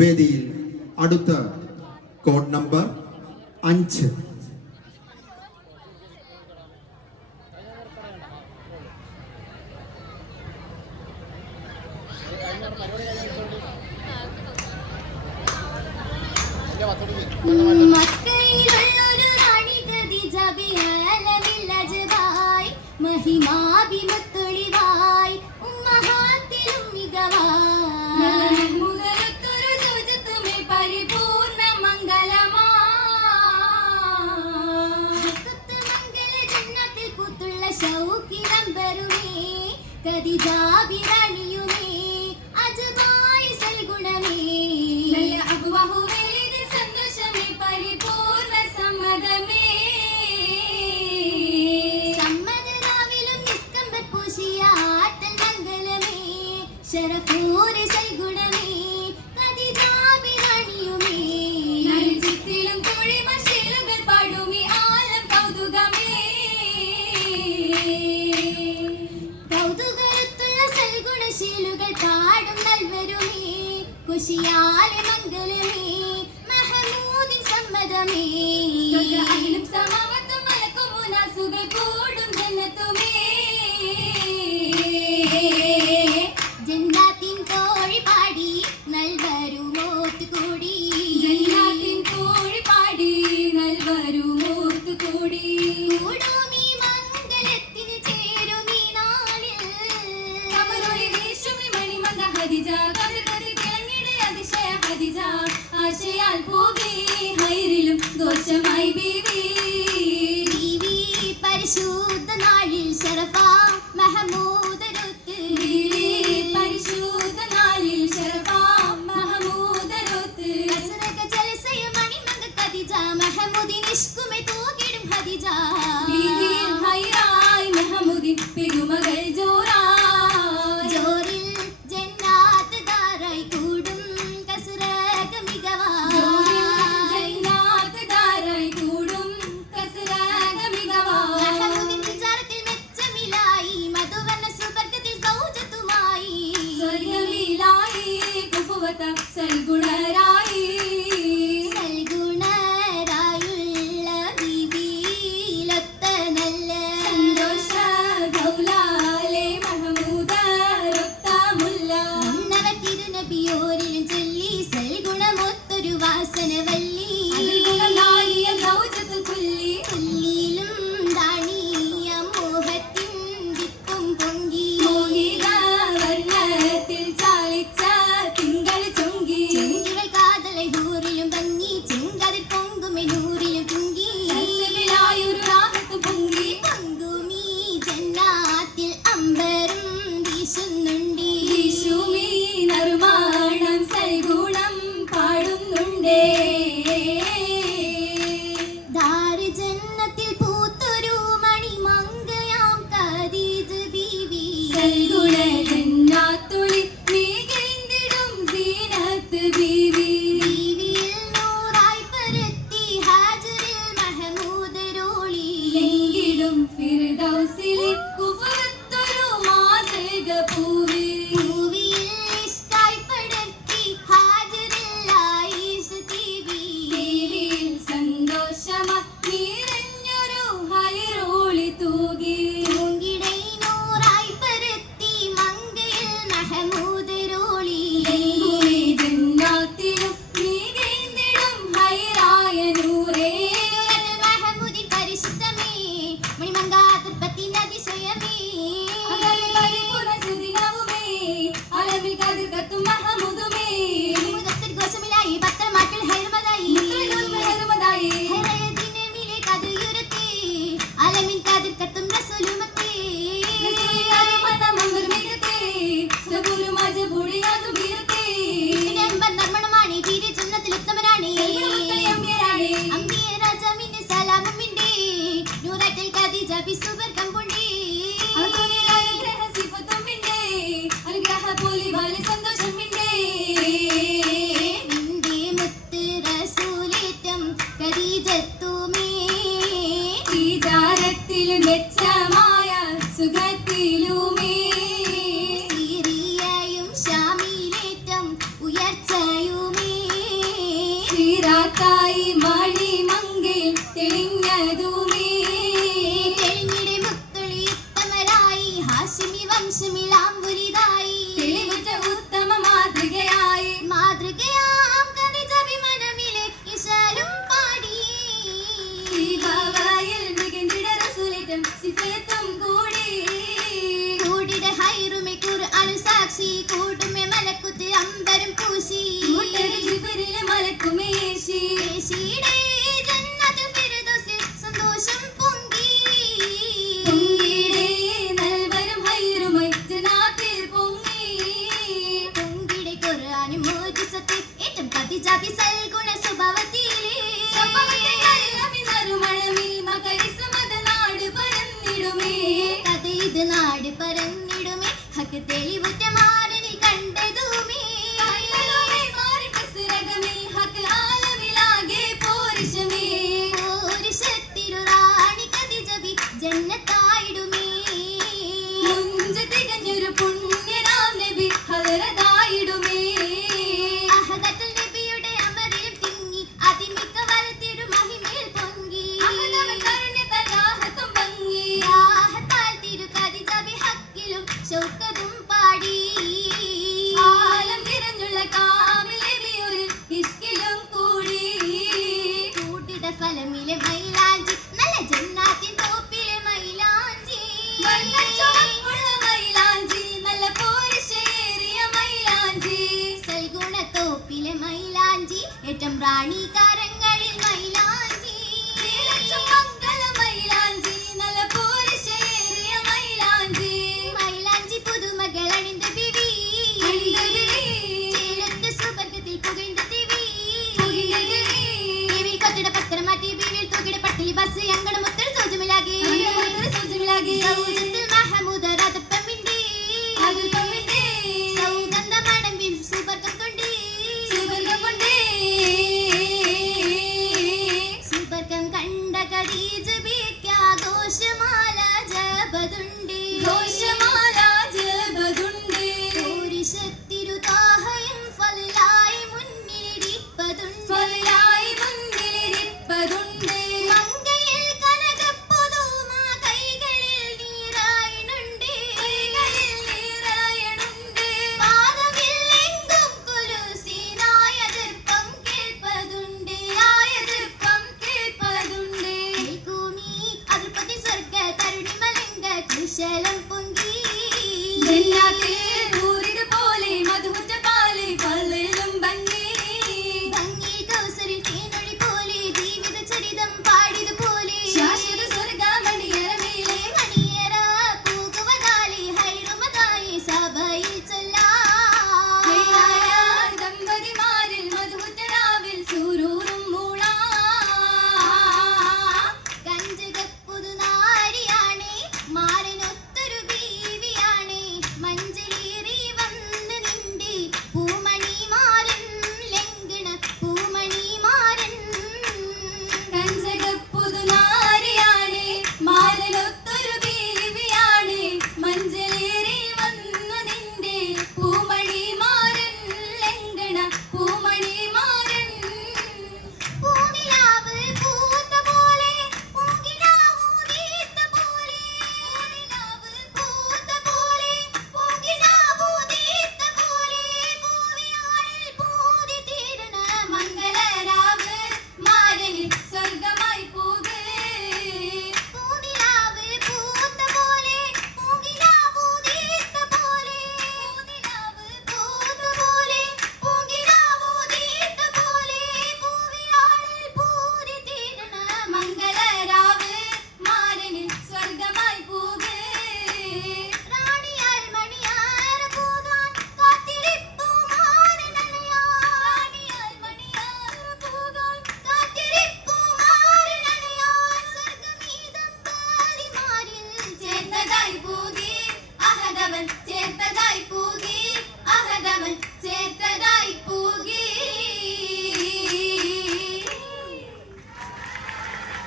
വേദിയിൽ അടുത്ത code number 5. Mahmood റോളി രാത്തായി മണി മങ്കയിൽ തെളിഞ്ഞതുമേ തെളിഞ്ഞിടെ മുത്തുളി ഉത്തമരായി ഹാഷിമി വംശമിലാംബുരിതായി തെളിവുറ്റ ഉത്തമ മാതൃകയായി മാതൃകയാം കവിത വിമനമിലെ ഇശലും പാടി ഭവയിൽ മികഞ്ഞിട റസൂലിറ്റം സിഫത്തും കൂടി കൂടിട ഹൈറുമെ ഖുർആൻ സാക്ഷി കൂട്ടുമെ മലക്കുത്ത് അമ്പരം പൂശി കൂട്ടരെ ജിബ്രീൽ മലക്കുമേശി യേശിയുടെ ജന്നത്തുൽ ഫിർദൗസിൽ സന്തോഷം പൊങ്കി പൊങ്കിടേ നൽവരും ഹൈറുമായി ജനാത്തിൽ പൊങ്ങി പൊങ്കിടെ ഖുർആൻ മോജിസത്ത് ഏറ്റം ഖദീജ ബിസൽ ഗുണ സ്വഭാവത്തിലെ കഥയിത് നാട് പരന്നിടുമേ ഹക്ക് തെളിവുറ്റ മാറിൽ കണ്ടതുമേ റാണി കഥിജബി ജന്നത്തായിടുമേ തികഞ്ഞൊരു പുണ്യരാം നബി ഹദറതായിടുമേ അഹദത്തുൽ നബിയുടെ അമരിൽ തിങ്ങി അതിമിക്ക വലത്തിടു മഹിമയിൽ പൊങ്കി കരുണ്യതലാഹത്തും ഭംഗി ദാഹത്താൽ തിരു കഥിജബി ഹക്കിലും ശൗക്കതും പാടി ആലം തിരഞ്ഞുള്ള കാമിൽ നബിയൊരു ഇഷ്കിലും കൂടി കൂട്ടിട ഫലമിലെ മൈലാഞ്ചി നല്ല ജന്നാത്തിൻ തോപ്പിലെ മൈലാഞ്ചി വെള്ളച്ചുവപ്പുള്ള മൈലാഞ്ചി നല്ല പോരിശേറിയ മൈലാഞ്ചി സൽഗുണ തോപ്പിലെ മൈലാഞ്ചി ഏറ്റം റാണി കാരങ്ങളിൽ മൈലാഞ്ചി മംഗള മൈലാഞ്ചി നല്ല പോരിശേറിയ മൈലാഞ്ചി മൈലാഞ്ചി പുതുമകളണിந்த ബിവി ചേലത്ത് സുബർഗത്തിൽ പുകഴ്ந்த ദിവി ബിവിൽ കൊത്തിട പത്രം മാറ്റി ബിവിൽ തൂക്കിട പട്ടിലി ബസ് അങ്കണ മുത്തൽ സൂചമിലാകി സൗജത്തിൽ മഹമൂദ രാധപ്പമിണ്ടി സൗഗന്ധ മണമ്പിൽ സുബർഗം കൊണ്ട് സുബർഗം കണ്ട ഖദീജ ബിക്ക് ആഘോഷമാല ജപതുണ്ട് ഘോഷമാല ജപതുണ്ട് ശക്തിരുതാഹയും ഫലായി മുന്നിലിരിപ്പതുണ്ട് സ്വലായി മുന്നിലിരിപ്പതുണ്ട് മങ്കയിൽ കനകപ്പൊതുമാ കൈകളിൽ നീരായണുണ്ട് പാദമില്ലെങ്കും കുലുസിനായ ദീർപ്പം കേൾപ്പതുണ്ട് കേൾക്കുമീ അതിർപ്പതി സ്വർഗ തരുണിമലങ്ക കുശലം പൊങ്കി പോലെ മധുമുറ്റ പാല് പലരും ഭംഗി ഭംഗിയിൽ കൗസരിൽ തേനൊഴി പോലെ ജീവിത ചരിതം പാടിയതുപോലെ ശാശ്വത സ്വർഗമണിയറമേലെ മണിയറ പൂകുവതാലി ഹൈറുമതായി സഭയിൽ ചൊല്ലാം ദമ്പതിമാരിൽ മധുമുറ്റരാവിൽ സൂരൂറും മൂളാ കഞ്ചകപ്പുതുനാരിയാണേ മാരനൊത്തൊരു ബീവിയാണേ മഞ്ചലേറി വന്ന് നിന്റെ പൂമണിമാരൻ ലംഘന പൂമണിമാരൻ കഞ്ചകപ്പുതുനാരിയാണ് മാലനൊത്തൊരു ബീവിയാണ് മഞ്ചലേറി വന്നു നിന്റെ പൂമണിമാരൻ ലംഘന പൂമണിമാരൻ പൂനിലാവ് പൂത്ത പോലെ പൂങ്കിനാവു തീർത്ത പോലെ പൂനിലാവ് പൂത്ത പോലെ പൂങ്കിനാവു തീർത്ത പോലെ പൂവിയാളിൽ പൂതി തീരണ മംഗളരാവ് മാരനിൽ സ്വർഗമായി പോകേ പൂനിലാവ് പൂത്ത പോലെ പൂങ്കിനാവു തീർത്ത പോലെ പൂനിലാവ് പൂത്ത പോലെ പൂങ്കിനാവു തീർത്ത പോലെ പൂവിയാളിൽ പൂതി തീരണ മംഗളരാവ് മാരനിൽ സ്വർഗമായി പോകേ റാണിയാൽ മണിയാർ പോകാൻ കാത്തിരിപ്പു മാറിനണയാൻ റാണിയാൽ മണിയാർ പോകാൻ കാത്തിരിപ്പു മാറിനണയാൻ സ്വർഗമീതം പാലിമാരിൽ ചേർന്നതായി പോകി അഹദവൻ ചേർത്തതായി പോകി അഹദവൻ ചേർത്തതായി പോകി